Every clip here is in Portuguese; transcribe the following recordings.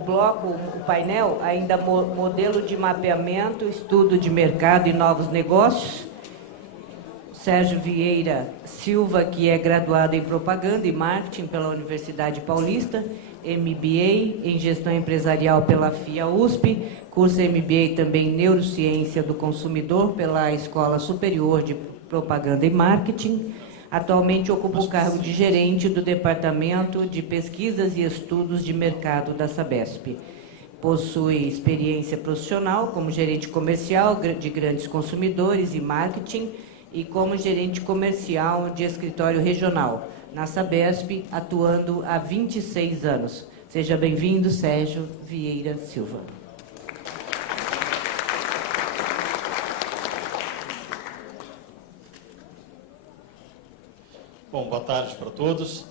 bloco, o painel, ainda modelo de mapeamento, estudo de mercado e novos negócios. Sérgio Vieira Silva, que é graduado em Propaganda e Marketing pela Universidade Paulista, MBA em Gestão Empresarial pela FIA USP, curso MBA também em Neurociência do Consumidor pela Escola Superior de Propaganda e Marketing. Atualmente ocupa o cargo de gerente do Departamento de Pesquisas e Estudos de Mercado da Sabesp. Possui experiência profissional como gerente comercial de grandes consumidores e marketing e como gerente comercial de escritório regional na Sabesp, atuando há 26 anos. Seja bem-vindo, Sérgio Vieira Silva. Bom, boa tarde para todos.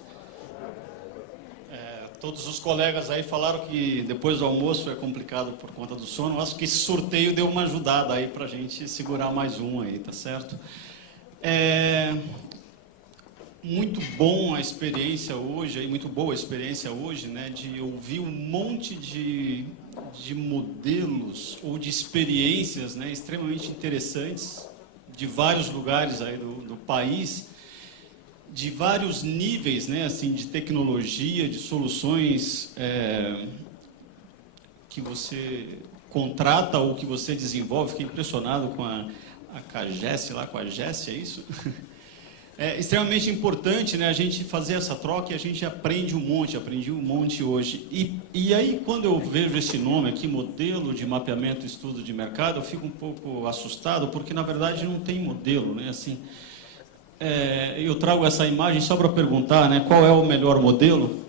Todos os colegas aí falaram que depois do almoço é complicado por conta do sono. Eu acho que esse sorteio deu uma ajudada aí para a gente segurar mais um aí, tá certo? Muito bom a experiência hoje, muito boa a experiência hoje, né, de ouvir um monte de modelos ou de experiências, né, extremamente interessantes de vários lugares aí do país, de vários níveis, né, assim, de tecnologia, de soluções que você contrata ou que você desenvolve. Fiquei impressionado com a CAGES, lá com a GES, é isso? É extremamente importante, né, a gente fazer essa troca e a gente aprendi um monte hoje. E aí, quando eu vejo esse nome aqui, Modelo de Mapeamento e Estudo de Mercado, eu fico um pouco assustado, porque, na verdade, não tem modelo, né, assim... eu trago essa imagem só para perguntar, né, qual é o melhor modelo?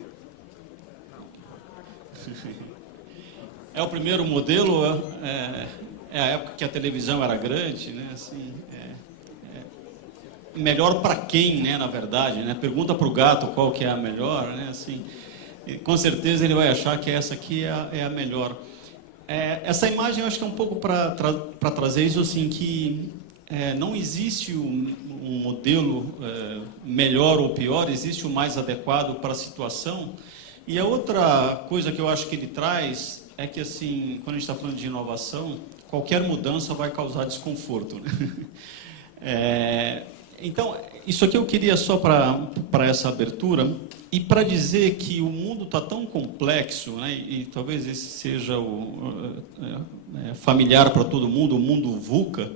É o primeiro modelo? É a época que a televisão era grande, né, assim, melhor para quem, né, na verdade, né? Pergunta para o gato qual que é a melhor, né, assim, com certeza ele vai achar que essa aqui é a melhor. Essa imagem eu acho que é um pouco para trazer isso, assim, que não existe um modelo melhor ou pior, existe o mais adequado para a situação. E a outra coisa que eu acho que ele traz é que, assim, quando a gente está falando de inovação, qualquer mudança vai causar desconforto, né? Então, isso aqui eu queria só para essa abertura e para dizer que o mundo está tão complexo, né, e talvez esse seja familiar para todo mundo, o mundo VUCA.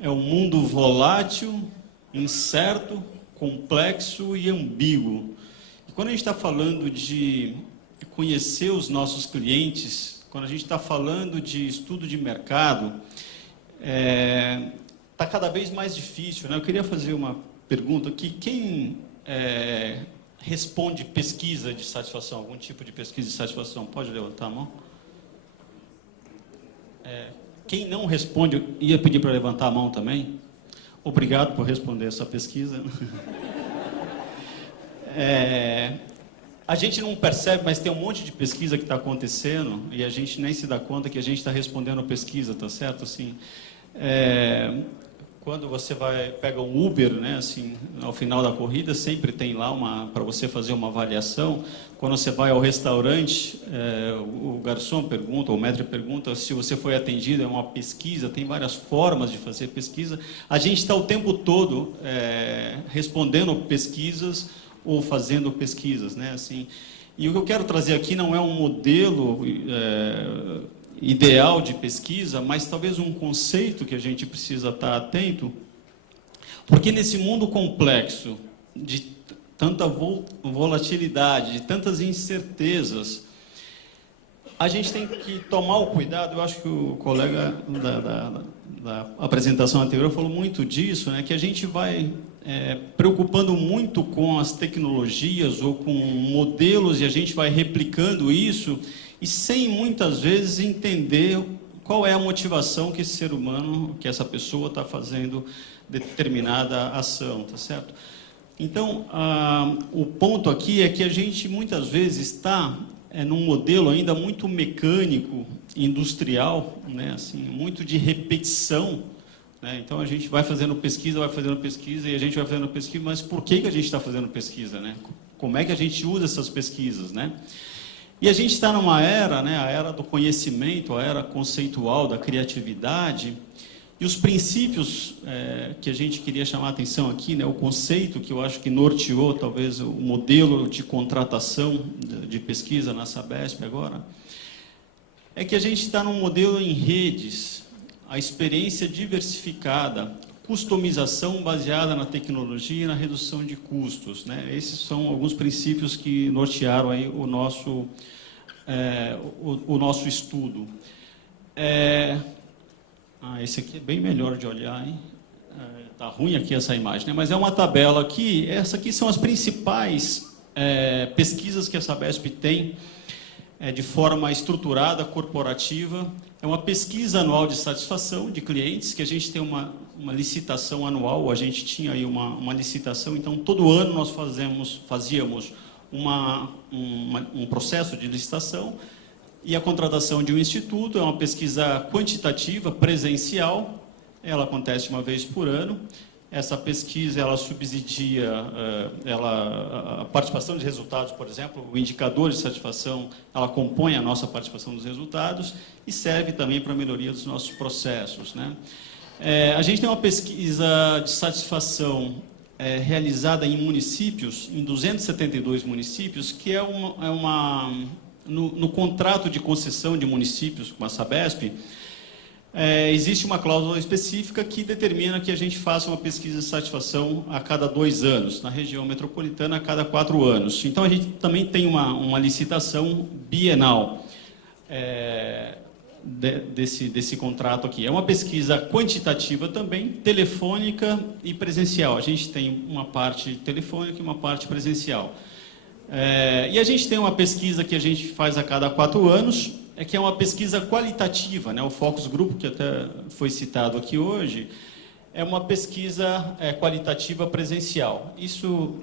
É um mundo volátil, incerto, complexo e ambíguo. E quando a gente está falando de conhecer os nossos clientes, quando a gente está falando de estudo de mercado, está cada vez mais difícil, né? Eu queria fazer uma pergunta aqui. Quem responde pesquisa de satisfação, algum tipo de pesquisa de satisfação? Pode levantar a mão? Quem não responde, ia pedir para levantar a mão também. Obrigado por responder essa pesquisa. A gente não percebe, mas tem um monte de pesquisa que está acontecendo e a gente nem se dá conta que a gente está respondendo a pesquisa, tá certo? Assim, quando você pega um Uber, né, assim, ao final da corrida, sempre tem lá para você fazer uma avaliação. Quando você vai ao restaurante, o garçom pergunta, ou o maître pergunta se você foi atendido, é uma pesquisa, tem várias formas de fazer pesquisa. A gente está o tempo todo respondendo pesquisas ou fazendo pesquisas, né, assim. E o que eu quero trazer aqui não é um modelo ideal de pesquisa, mas talvez um conceito que a gente precisa estar atento, porque nesse mundo complexo, de tanta volatilidade, de tantas incertezas, a gente tem que tomar o cuidado. Eu acho que o colega da apresentação anterior falou muito disso, né, que a gente vai preocupando muito com as tecnologias ou com modelos e a gente vai replicando isso e sem muitas vezes entender qual é a motivação que esse ser humano, que essa pessoa está fazendo determinada ação, tá certo? Então, o ponto aqui é que a gente muitas vezes está num modelo ainda muito mecânico, industrial, né, assim, muito de repetição, né? Então a gente vai fazendo pesquisa e a gente vai fazendo pesquisa, mas por que a gente está fazendo pesquisa, né? Como é que a gente usa essas pesquisas, né? E a gente está numa era, né, a era do conhecimento, a era conceitual da criatividade, e os princípios que a gente queria chamar a atenção aqui, né, o conceito que eu acho que norteou talvez o modelo de contratação de pesquisa na Sabesp agora, é que a gente está num modelo em redes, a experiência diversificada, customização baseada na tecnologia e na redução de custos, né? Esses são alguns princípios que nortearam aí o nosso estudo. Esse aqui é bem melhor de olhar, hein? Tá ruim aqui essa imagem, né? Mas é uma tabela aqui. Essas aqui são as principais pesquisas que a Sabesp tem de forma estruturada, corporativa. É uma pesquisa anual de satisfação de clientes, que a gente tem uma licitação anual, a gente tinha aí uma licitação, então todo ano nós fazíamos um processo de licitação e a contratação de um instituto. É uma pesquisa quantitativa, presencial, ela acontece uma vez por ano. Essa pesquisa, ela subsidia a participação de resultados, por exemplo, o indicador de satisfação, ela compõe a nossa participação dos resultados e serve também para a melhoria dos nossos processos, né? A gente tem uma pesquisa de satisfação realizada em municípios, em 272 municípios, que no contrato de concessão de municípios com a Sabesp, existe uma cláusula específica que determina que a gente faça uma pesquisa de satisfação a cada 2 anos, na região metropolitana a cada 4 anos. Então, a gente também tem uma licitação bienal desse contrato aqui. É uma pesquisa quantitativa também, telefônica e presencial. A gente tem uma parte telefônica e uma parte presencial. E a gente tem uma pesquisa que a gente faz a cada 4 anos, que é uma pesquisa qualitativa, né? O Focus Group, que até foi citado aqui hoje, é uma pesquisa qualitativa presencial. Isso,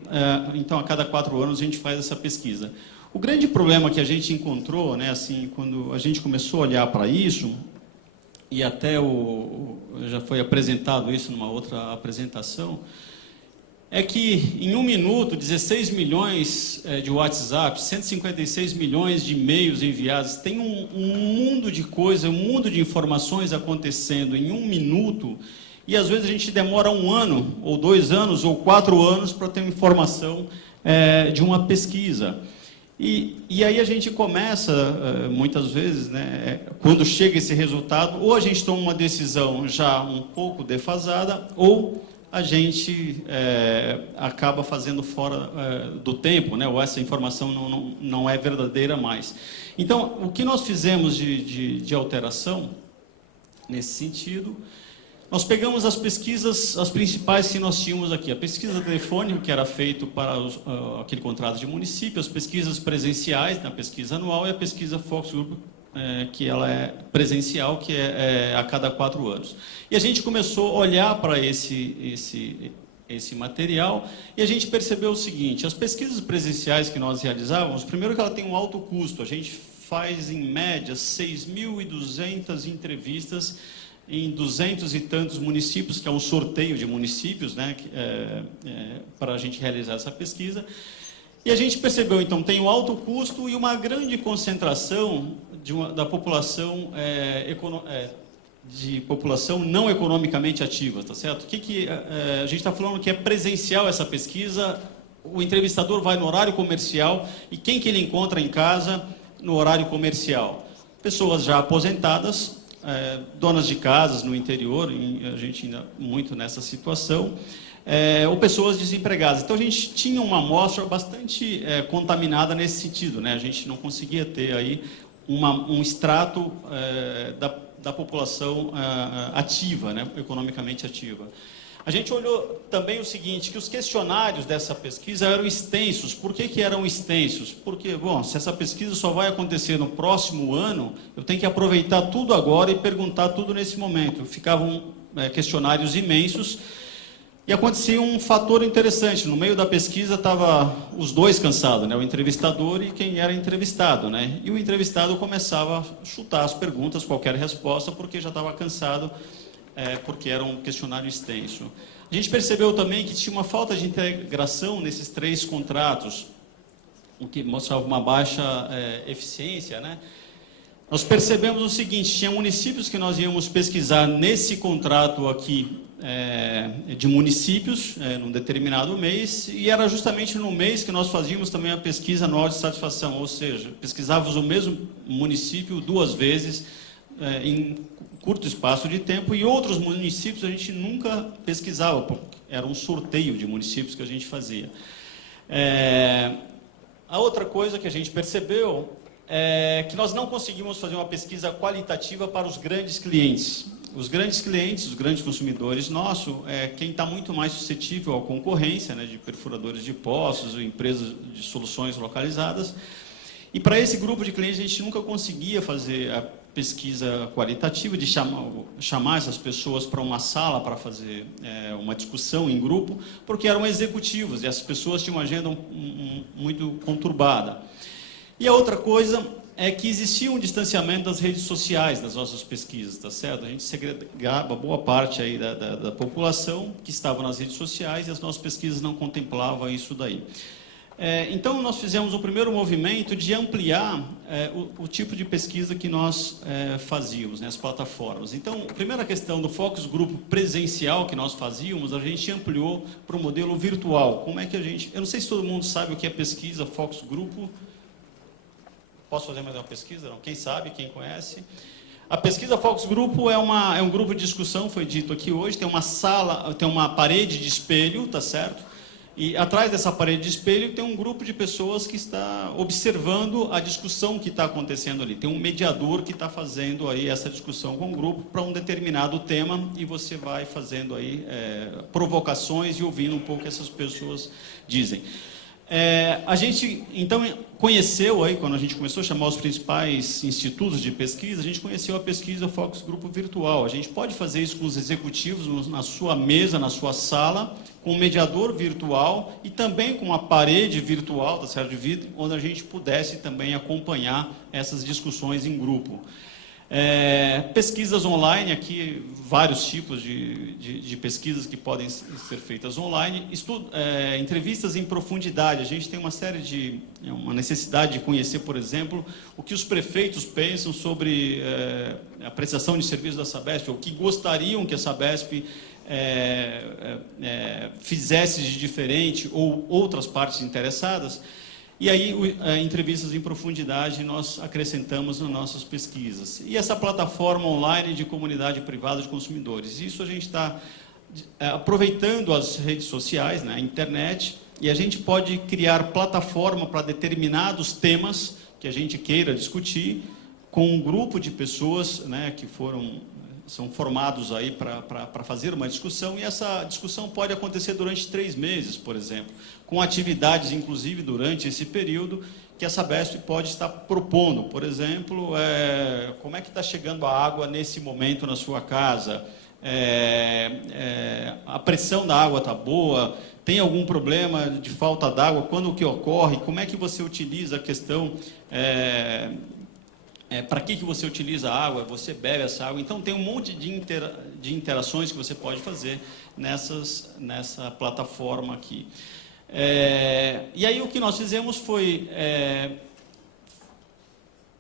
então, a cada 4 anos a gente faz essa pesquisa. O grande problema que a gente encontrou, né, assim, quando a gente começou a olhar para isso, e até já foi apresentado isso numa outra apresentação, é que em 1 minuto, 16 milhões de WhatsApp, 156 milhões de e-mails enviados, tem um mundo de coisas, um mundo de informações acontecendo em 1 minuto, e às vezes a gente demora 1 ano, ou 2 anos, ou 4 anos para ter uma informação de uma pesquisa. E aí a gente começa, muitas vezes, né, quando chega esse resultado, ou a gente toma uma decisão já um pouco defasada, ou a gente acaba fazendo fora do tempo, né, ou essa informação não é verdadeira mais. Então, o que nós fizemos de alteração nesse sentido, nós pegamos as pesquisas, as principais que nós tínhamos aqui. A pesquisa telefônica, que era feita para aquele contrato de município, as pesquisas presenciais, na pesquisa anual, e a pesquisa Focus Group, que ela é presencial, que é a cada 4 anos. E a gente começou a olhar para esse material e a gente percebeu o seguinte: as pesquisas presenciais que nós realizávamos, primeiro que ela tem um alto custo, a gente faz em média 6.200 entrevistas em 200 e tantos municípios, que é um sorteio de municípios, né, para a gente realizar essa pesquisa. E a gente percebeu, então, tem um alto custo e uma grande concentração da população, de população não economicamente ativa, tá certo? A gente está falando que é presencial essa pesquisa, o entrevistador vai no horário comercial, e quem que ele encontra em casa no horário comercial? Pessoas já aposentadas, donas de casas no interior, a gente ainda muito nessa situação, ou pessoas desempregadas. Então, a gente tinha uma amostra bastante contaminada nesse sentido, né? A gente não conseguia ter aí um extrato da população ativa, né? Economicamente ativa. A gente olhou também o seguinte, que os questionários dessa pesquisa eram extensos. Por que eram extensos? Porque, bom, se essa pesquisa só vai acontecer no próximo ano, eu tenho que aproveitar tudo agora e perguntar tudo nesse momento. Ficavam questionários imensos. E acontecia um fator interessante: no meio da pesquisa estava os dois cansados, né? O entrevistador e quem era entrevistado, né? E o entrevistado começava a chutar as perguntas, qualquer resposta, porque já estava cansado, porque era um questionário extenso. A gente percebeu também que tinha uma falta de integração nesses 3 contratos. o que mostrava uma baixa eficiência, né? Nós percebemos o seguinte: tinha municípios que nós íamos pesquisar nesse contrato aqui de municípios, num determinado mês, e era justamente no mês que nós fazíamos também a pesquisa anual de satisfação, ou seja, pesquisávamos o mesmo município 2 vezes em curto espaço de tempo, e outros municípios a gente nunca pesquisava, porque era um sorteio de municípios que a gente fazia. A outra coisa que a gente percebeu é que nós não conseguimos fazer uma pesquisa qualitativa para os grandes clientes. Os grandes clientes, os grandes consumidores nossos, quem está muito mais suscetível à concorrência, né, de perfuradores de poços, empresas de soluções localizadas. E para esse grupo de clientes a gente nunca conseguia fazer a pesquisa qualitativa, de chamar essas pessoas para uma sala para fazer uma discussão em grupo, porque eram executivos e essas pessoas tinham uma agenda muito conturbada. E a outra coisa é que existia um distanciamento das redes sociais das nossas pesquisas, tá certo? A gente segregava boa parte aí da população que estava nas redes sociais e as nossas pesquisas não contemplavam isso daí. Então, nós fizemos o primeiro movimento de ampliar o tipo de pesquisa que nós fazíamos, né, as plataformas. Então, a primeira questão do focus group presencial que nós fazíamos, a gente ampliou para o modelo virtual. Como é que a gente... Eu não sei se todo mundo sabe o que é pesquisa focus group. Posso fazer mais uma pesquisa? Não? Quem sabe, quem conhece? A pesquisa Focus Group é um grupo de discussão, foi dito aqui hoje, tem uma sala, tem uma parede de espelho, tá certo? E atrás dessa parede de espelho tem um grupo de pessoas que está observando a discussão que está acontecendo ali. Tem um mediador que está fazendo aí essa discussão com o grupo para um determinado tema e você vai fazendo aí provocações e ouvindo um pouco o que essas pessoas dizem. A gente, então, conheceu aí, quando a gente começou a chamar os principais institutos de pesquisa, a gente conheceu a pesquisa Focus Group virtual. A gente pode fazer isso com os executivos na sua mesa, na sua sala, com um mediador virtual e também com uma parede virtual, tá certo, de vidro, onde a gente pudesse também acompanhar essas discussões em grupo. Pesquisas online, aqui vários tipos de pesquisas que podem ser feitas online. Entrevistas em profundidade, a gente tem uma necessidade de conhecer, por exemplo, o que os prefeitos pensam sobre a prestação de serviços da Sabesp, ou o que gostariam que a Sabesp fizesse de diferente, ou outras partes interessadas. E aí, entrevistas em profundidade, nós acrescentamos nas nossas pesquisas. E essa plataforma online de comunidade privada de consumidores. Isso a gente está aproveitando as redes sociais, né, a internet, e a gente pode criar plataforma para determinados temas que a gente queira discutir com um grupo de pessoas, né, que são formados aí para fazer uma discussão, e essa discussão pode acontecer durante 3 meses, por exemplo, com atividades, inclusive, durante esse período, que a Sabesp pode estar propondo. Por exemplo, como é que está chegando a água nesse momento na sua casa? A pressão da água está boa? Tem algum problema de falta d'água? Quando que ocorre? Como é que você utiliza a questão... para que você utiliza a água, você bebe essa água. Então, tem um monte de interações que você pode fazer nessa plataforma aqui. E aí, o que nós fizemos foi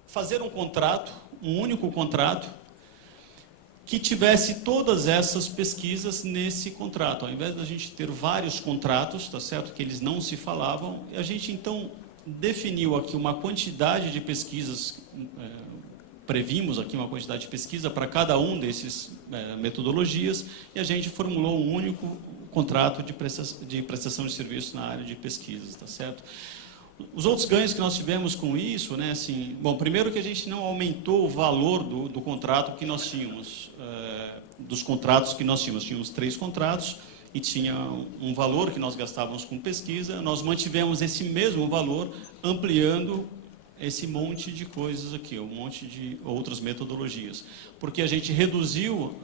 fazer um contrato, um único contrato, que tivesse todas essas pesquisas nesse contrato. Ao invés da gente ter vários contratos, tá certo, que eles não se falavam, a gente, então, definiu aqui uma quantidade de pesquisas, previmos aqui uma quantidade de pesquisa para cada um desses metodologias, e a gente formulou um único contrato de prestação de serviços na área de pesquisas, tá certo? Os outros ganhos que nós tivemos com isso, né, assim, bom, primeiro que a gente não aumentou o valor do contrato que nós tínhamos, dos contratos que nós tínhamos 3 contratos, e tinha um valor que nós gastávamos com pesquisa, nós mantivemos esse mesmo valor, ampliando esse monte de coisas aqui, um monte de outras metodologias, porque a gente reduziu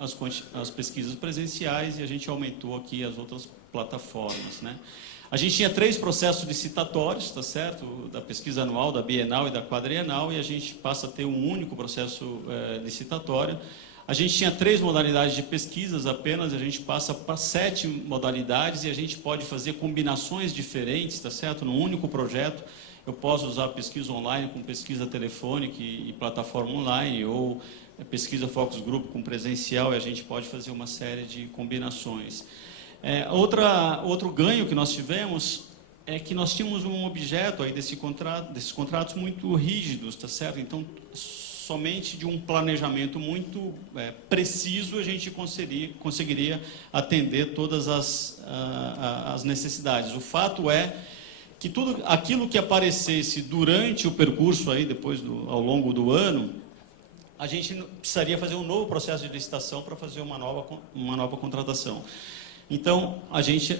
as pesquisas presenciais e a gente aumentou aqui as outras plataformas, né? A gente tinha 3 processos licitatórios, tá certo? Da pesquisa anual, da bienal e da quadrienal, e a gente passa a ter um único processo licitatório. A gente tinha 3 modalidades de pesquisas apenas, a gente passa para 7 modalidades e a gente pode fazer combinações diferentes, tá certo? Num único projeto. eu posso usar pesquisa online com pesquisa telefônica e plataforma online, ou pesquisa focus group com presencial, e a gente pode fazer uma série de combinações. Outro ganho que nós tivemos é que nós tínhamos um objeto aí desses contratos muito rígidos, tá certo? Então, somente de um planejamento muito preciso a gente conseguiria atender todas as necessidades. O fato é que tudo aquilo que aparecesse durante o percurso aí depois ao longo do ano, a gente precisaria fazer um novo processo de licitação para fazer uma nova contratação. Então,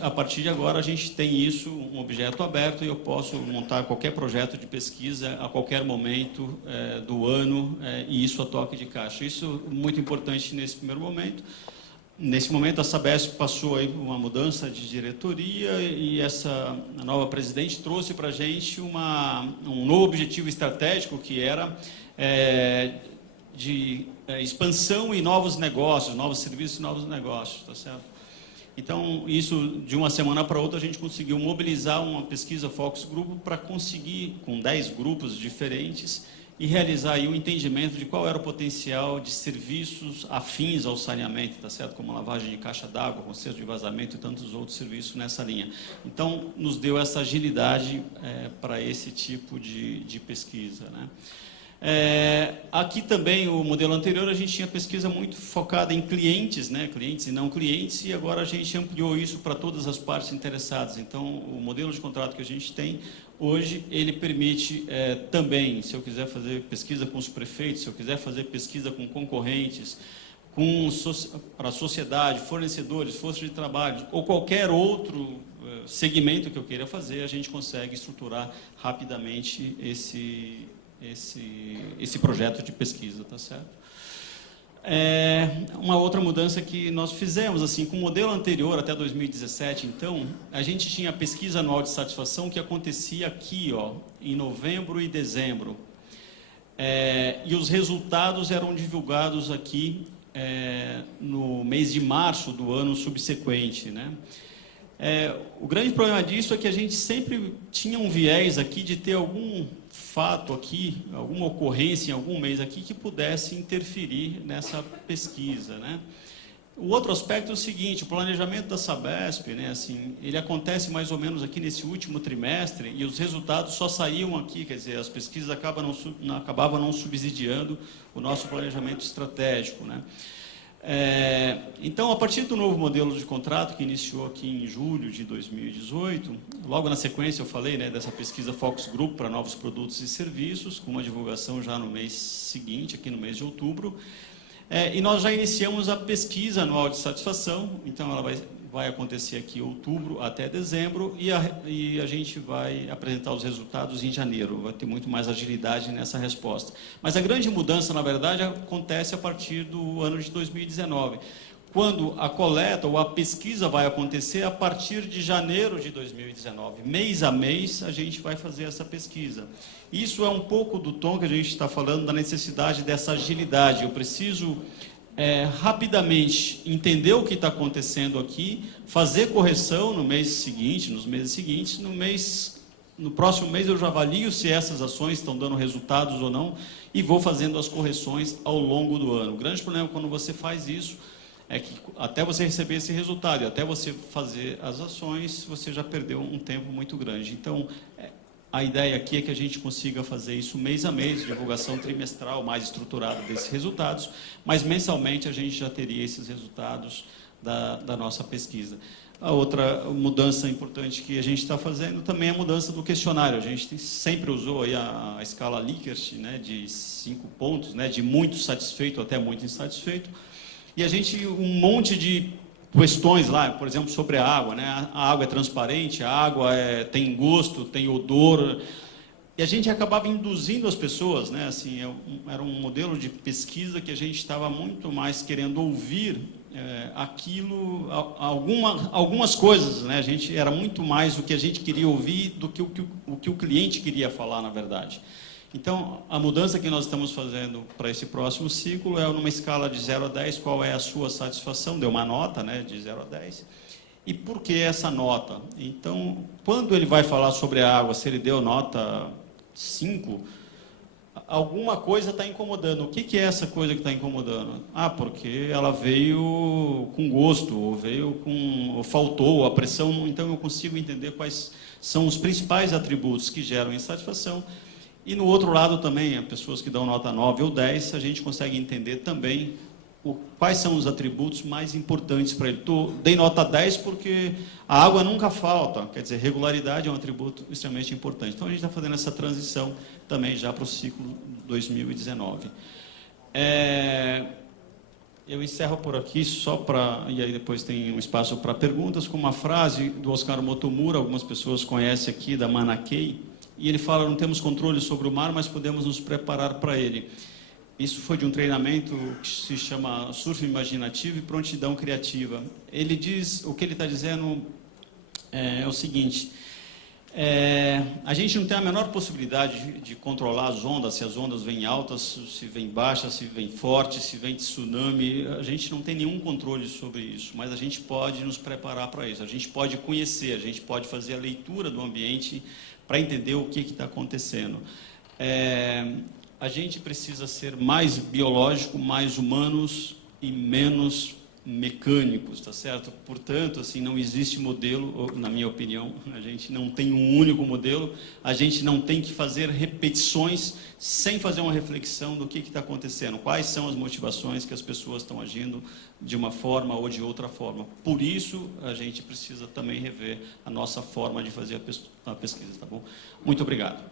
a partir de agora, a gente tem isso, um objeto aberto, e eu posso montar qualquer projeto de pesquisa a qualquer momento do ano, e isso a toque de caixa. Isso é muito importante nesse primeiro momento. Nesse momento, a Sabesp passou aí por uma mudança de diretoria, e a nova presidente trouxe para a gente um novo objetivo estratégico, que era de expansão e novos negócios, novos serviços e novos negócios, tá certo? Então, isso, de uma semana para outra, a gente conseguiu mobilizar uma pesquisa Focus Group para conseguir, com 10 grupos diferentes, e realizar aí um entendimento de qual era o potencial de serviços afins ao saneamento, tá certo? Como lavagem de caixa d'água, conserto de vazamento e tantos outros serviços nessa linha. Então, nos deu essa agilidade para esse tipo de pesquisa, né? Aqui também, o modelo anterior, a gente tinha pesquisa muito focada em clientes, né? Clientes e não clientes, e agora a gente ampliou isso para todas as partes interessadas. Então, o modelo de contrato que a gente tem hoje, ele permite também, se eu quiser fazer pesquisa com os prefeitos, se eu quiser fazer pesquisa com concorrentes, para a sociedade, fornecedores, força de trabalho, ou qualquer outro segmento que eu queira fazer, a gente consegue estruturar rapidamente esse projeto de pesquisa, tá certo? Uma outra mudança que nós fizemos, assim, com o modelo anterior, até 2017, então, a gente tinha a pesquisa anual de satisfação que acontecia aqui, ó, em novembro e dezembro. E os resultados eram divulgados aqui no mês de março do ano subsequente, né? O grande problema disso é que a gente sempre tinha um viés aqui de ter algum fato aqui, alguma ocorrência em algum mês aqui que pudesse interferir nessa pesquisa, né? O outro aspecto é o seguinte: o planejamento da Sabesp, né, assim, ele acontece mais ou menos aqui nesse último trimestre, e os resultados só saíam aqui, quer dizer, as pesquisas acabavam não subsidiando o nosso planejamento estratégico, né? Então, a partir do novo modelo de contrato, que iniciou aqui em julho de 2018, logo na sequência eu falei, né, dessa pesquisa Focus Group para novos produtos e serviços, com uma divulgação já no mês seguinte, aqui no mês de outubro, e nós já iniciamos a pesquisa anual de satisfação. Então ela vai acontecer aqui em outubro até dezembro, e a gente vai apresentar os resultados em janeiro. Vai ter muito mais agilidade nessa resposta. Mas a grande mudança, na verdade, acontece a partir do ano de 2019, quando a coleta ou a pesquisa vai acontecer a partir de janeiro de 2019. Mês a mês a gente vai fazer essa pesquisa. Isso é um pouco do tom que a gente está falando, da necessidade dessa agilidade. Eu preciso rapidamente entender o que está acontecendo aqui, fazer correção no mês seguinte, nos meses seguintes. No próximo mês eu já avalio se essas ações estão dando resultados ou não, e vou fazendo as correções ao longo do ano. O grande problema quando você faz isso é que até você receber esse resultado e até você fazer as ações, você já perdeu um tempo muito grande. Então, a ideia aqui é que a gente consiga fazer isso mês a mês, divulgação trimestral mais estruturada desses resultados, mas mensalmente a gente já teria esses resultados da nossa pesquisa. A outra mudança importante que a gente está fazendo também é a mudança do questionário. A gente sempre usou aí a escala Likert, né, de 5 pontos, né, de muito satisfeito até muito insatisfeito. E a gente, um monte de questões lá, por exemplo, sobre a água, né? A água é transparente, a água tem gosto, tem odor. E a gente acabava induzindo as pessoas, né? Assim, era um modelo de pesquisa que a gente estava muito mais querendo ouvir aquilo, algumas coisas, né? A gente era muito mais o que a gente queria ouvir do que o que o cliente queria falar, na verdade. Então, a mudança que nós estamos fazendo para esse próximo ciclo é numa escala de 0 a 10, qual é a sua satisfação? Deu uma nota, né, de 0 a 10. E por que essa nota? Então, quando ele vai falar sobre a água, se ele deu nota 5, alguma coisa está incomodando. O que é essa coisa que está incomodando? Ah, porque ela veio com gosto, ou faltou a pressão, então eu consigo entender quais são os principais atributos que geram insatisfação. E no outro lado também, as pessoas que dão nota 9 ou 10, a gente consegue entender também quais são os atributos mais importantes para ele. Dei nota 10 porque a água nunca falta, quer dizer, regularidade é um atributo extremamente importante. Então a gente está fazendo essa transição também já para o ciclo 2019. Eu encerro por aqui só para... E aí depois tem um espaço para perguntas, com uma frase do Oscar Motomura, algumas pessoas conhecem aqui, da Manakei, e ele fala: não temos controle sobre o mar, mas podemos nos preparar para ele. Isso foi de um treinamento que se chama Surf Imaginativo e Prontidão Criativa. Ele diz, o que ele está dizendo é o seguinte: a gente não tem a menor possibilidade de controlar as ondas, se as ondas vêm altas, se vêm baixas, se vêm fortes, se vem tsunami. A gente não tem nenhum controle sobre isso, mas a gente pode nos preparar para isso. A gente pode conhecer, a gente pode fazer a leitura do ambiente para entender o que está acontecendo. A gente precisa ser mais biológico, mais humanos e menos mecânicos, tá certo? Portanto, assim, não existe modelo, na minha opinião, a gente não tem um único modelo, a gente não tem que fazer repetições sem fazer uma reflexão do que está acontecendo, quais são as motivações que as pessoas estão agindo de uma forma ou de outra forma. Por isso, a gente precisa também rever a nossa forma de fazer a pesquisa, tá bom? Muito obrigado.